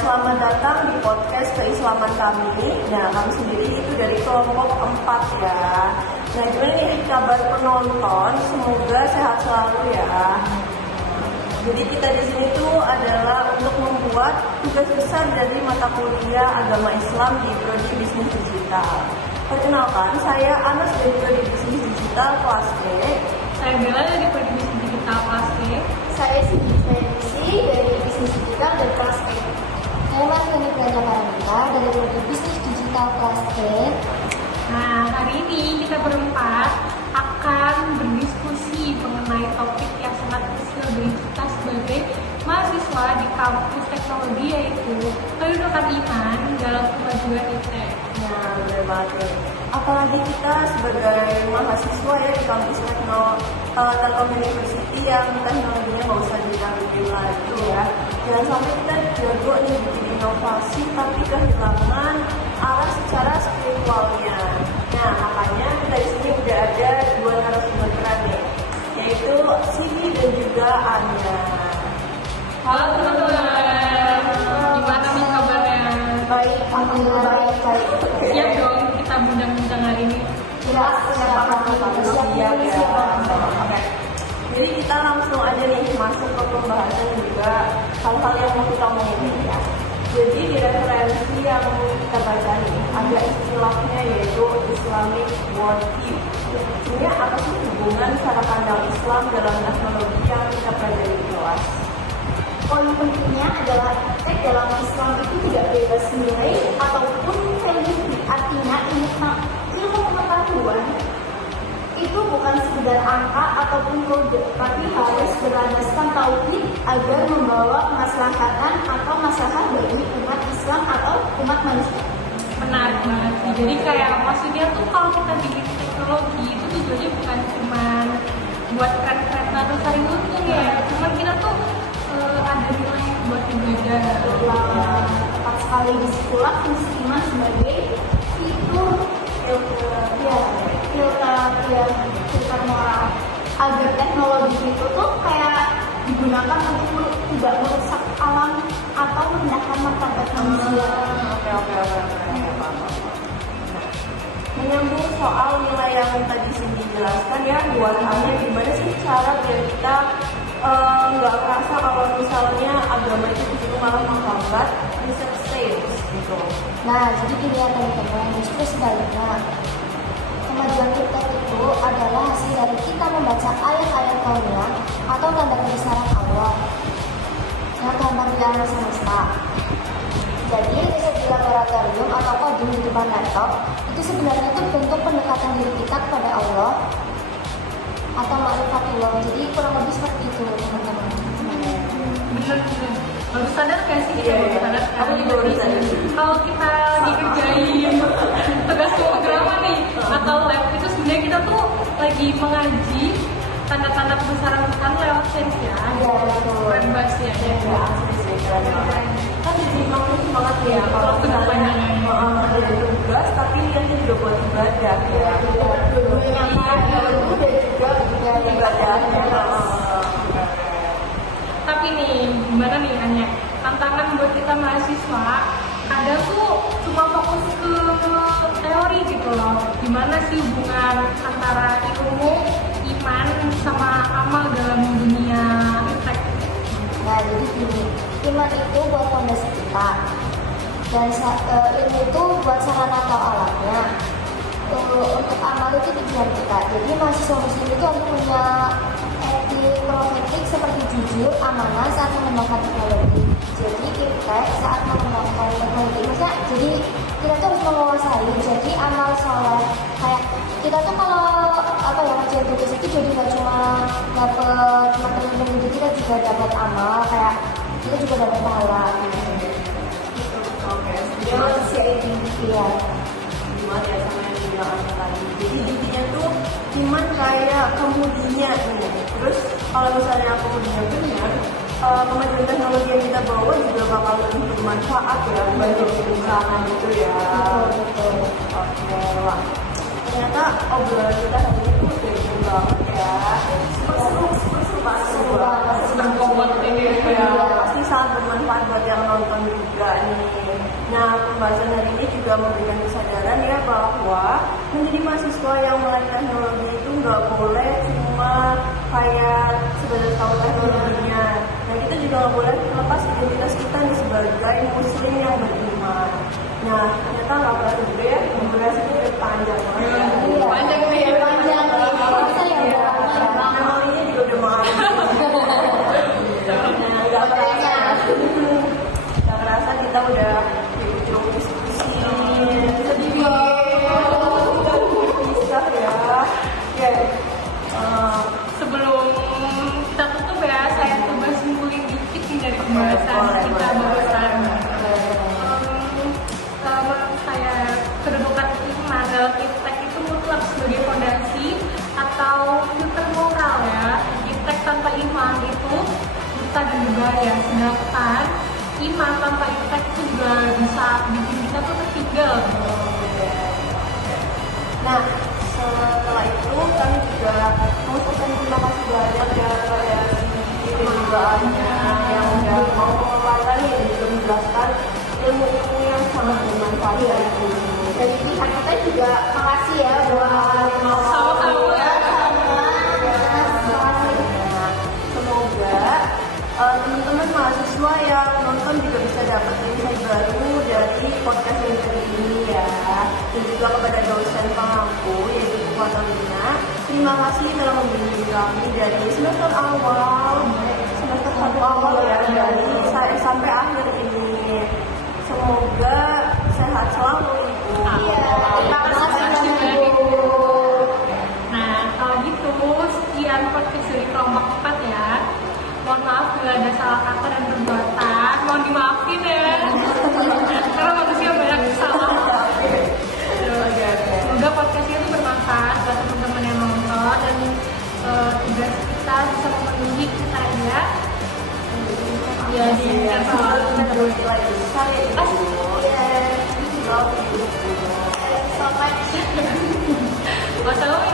selamat datang di podcast keislaman kami. Nah, kami sendiri itu dari kelompok 4 ya. Nah, gimana nih kabar penonton? Semoga sehat selalu ya. Jadi kita di sini tuh adalah untuk membuat tugas besar dari mata kuliah agama Islam di Prodi Bisnis Digital. Perkenalkan, saya Anas dari Prodi Bisnis Digital kelas E. Saya Bella dari Prodi Bisnis Digital kelas E. Saya Siti dari Bisnis Digital dan kelas E. Saya Margani Praja Paramita dari Prodi Bisnis Digital kelas E. Nah, hari ini kita berempat akan berdiskusi mengenai topik yang sangat krusial bagi kita sebagai mahasiswa di kampus teknologi, yaitu kedudukan iman dalam kemajuan ITE. Nah, benar banget nih. Apalagi kita sebagai mahasiswa ya di kampus Telkom University yang teknologinya nggak usah diragukan lagi ya. Jangan sampai kita jago nih bikin inovasi tapi kehilangan arah secara spiritualnya. Nah, makanya kita di sini udah ada dua narasumber keren nih, yaitu Siti dan juga Anya. Halo teman-teman, gimana nih kabarnya? Baik, alhamdulillah baik. Siap dong kita bundang-bundang hari ini? Siap Siap ya. Oke. Jadi kita langsung aja nih masuk ke pembahasan juga hal-hal yang mau kita omongin ya. Jadi di referensi yang kita baca nih ada istilahnya yaitu Islamic Worldview. Sebenarnya apa sih hubungan cara pandang Islam dalam teknologi yang kita pelajari di kelas? Poin pentingnya adalah praktek dalam Islam itu tidak bebas nilai ataupun value. Artinya ilmu pengetahuan itu bukan sekedar angka ataupun kode, tapi harus berlandaskan tauhid agar membawa kemaslahatan atau maslahat bagi umat Islam atau umat manusia. Menarik banget sih. Jadi kayak maksudnya tuh kalau kita bikin teknologi itu tujuannya bukan cuma buat keren-keren atau cari untung ya. Cuman kita tuh ada nilai buat ibadah. Tepat sekali disitulah fungsi iman sebagai fitur filter moral agar teknologi itu tuh kayak digunakan untuk tidak merusak alam atau merendahkan martabat manusia. Oke. Menyambung soal nilai yang tadi Cindy jelaskan ya, buat Anya gimana sih cara biar kita nggak merasa kalau misalnya agama itu justru malah menghambat riset sales gitu. Nah, jadi gini ya teman-teman, justru sebaliknya. Kemajuan kita itu adalah hasil dari kita membaca ayat-ayat kauniyah atau tanda kebesaran Allah yang gambar di alam semesta. Jadi riset di laboratorium atau coding di depan laptop itu sebenarnya itu bentuk pendekatan diri kita kepada Allah atau ma'rifatullah. Jadi kurang lebih seperti itu teman-teman. Bener. Baru sadar gak sih kita baru sadar? Aku juga baru sadar. Kalau kita lagi kerjain tugas pemrograman nih atau lab itu sebenarnya kita tuh lagi mengaji tanda-tanda kebesaran Tuhan lewat sense ya. Keren banget sih ya. Kan jadi makin semangat ya kalau misalnya ada tugas tapi niatnya juga buat ibadah ya. Dua-duanya kan itu dan juga ibadahnya. Tapi nih, gimana nih Anya? Tantangan buat kita mahasiswa, kadang tuh cuma fokus ke teori gitu loh. Gimana sih hubungan antara ilmu, iman, sama amal dalam dunia iptek? Nah, jadi gini, iman itu buat fondasi kita dan ilmu itu buat sarana atau alatnya. Untuk amal itu tujuan kita. Jadi mahasiswa muslim itu harus punya etik profetik seperti jujur, amanah saat mengembangkan teknologi. Jadi kita saat mengembangkan teknologi, maksudnya jadi kita tuh harus menguasai. Jadi amal soleh kayak kita tuh kalau ngerjain tugas itu jadi nggak cuma dapat materi itu, kita juga dapat amal, kayak kita juga dapat pahala gitu. Oke, dia manusia itu Iya. gimana ya sama yang dibilang Anya tadi. Jadi intinya tuh iman kayak kemudinya nih. Terus kalau misalnya kemudinya benar, kemajuan teknologi yang kita bawa juga bakal lebih bermanfaat ya bagi perusahaan itu ya. Betul. Oke, wah. Ternyata obrolan kita hari ini tuh seru banget ya. Seru banget. Berbobot ini Ya, pasti sangat bermanfaat bermanfaat buat yang nonton juga nih. Nah, pembahasan hari ini juga memberikan kesadaran ya bahwa menjadi mahasiswa yang melek teknologi itu nggak boleh cuma kayak sekedar tahu teknologinya. Nah, kita juga nggak boleh melepas identitas kita nih sebagai muslim yang beriman. Nah, ternyata nggak boleh juga ya, durasi itu udah panjang banget. Panjang nih ya. Panjang nih. Masa ya udah Memorinya juga udah mahal. Nah, nggak kerasa kita udah di ujung diskusi. Sedih bisa ya. Oke. Sebelum kita tutup ya, saya coba simpulin dikit nih dari pembahasan kita barusan. Menurut saya kedudukan iman dalam iptek itu mutlak sebagai fondasi atau filter moral ya. Iptek tanpa iman itu buta dan berbahaya, sedangkan iman tanpa iptek itu juga bisa bikin kita tuh tertinggal. Nah, setelah itu kami juga mengucapkan terima kasih banyak ya kepada Siti dan juga Anya yang udah mau mengembangkan dan juga menjelaskan ilmu-ilmu yang sangat bermanfaat dari guru. Dari pihak kita juga makasih ya buat Sama-sama. Semoga teman-teman mahasiswa yang nonton juga bisa dapat insight baru dari podcast yang ini ya. Dan juga kepada dosen pengampu yaitu Bu Fatalina, terima kasih telah membimbing kami dari semester awal, semester 1 awal ya, dari saya sampai akhir ini. Semoga sehat selalu Ibu. Iya, terima kasih banyak Bu. Nah, kalau gitu, sekian podcast dari kelompok 4 ya. Mohon maaf bila ada salah kata dan perbuatan. Mohon dimaafin ya. Karena manusia banyak salah. Semoga podcast ini bermanfaat buat teman-teman yang nonton dan tugas kita bisa memenuhi kriteria. Ya, dan selalu terus lagi besar ya Ibu. Iya. Love you. So much. Wassalamualaikum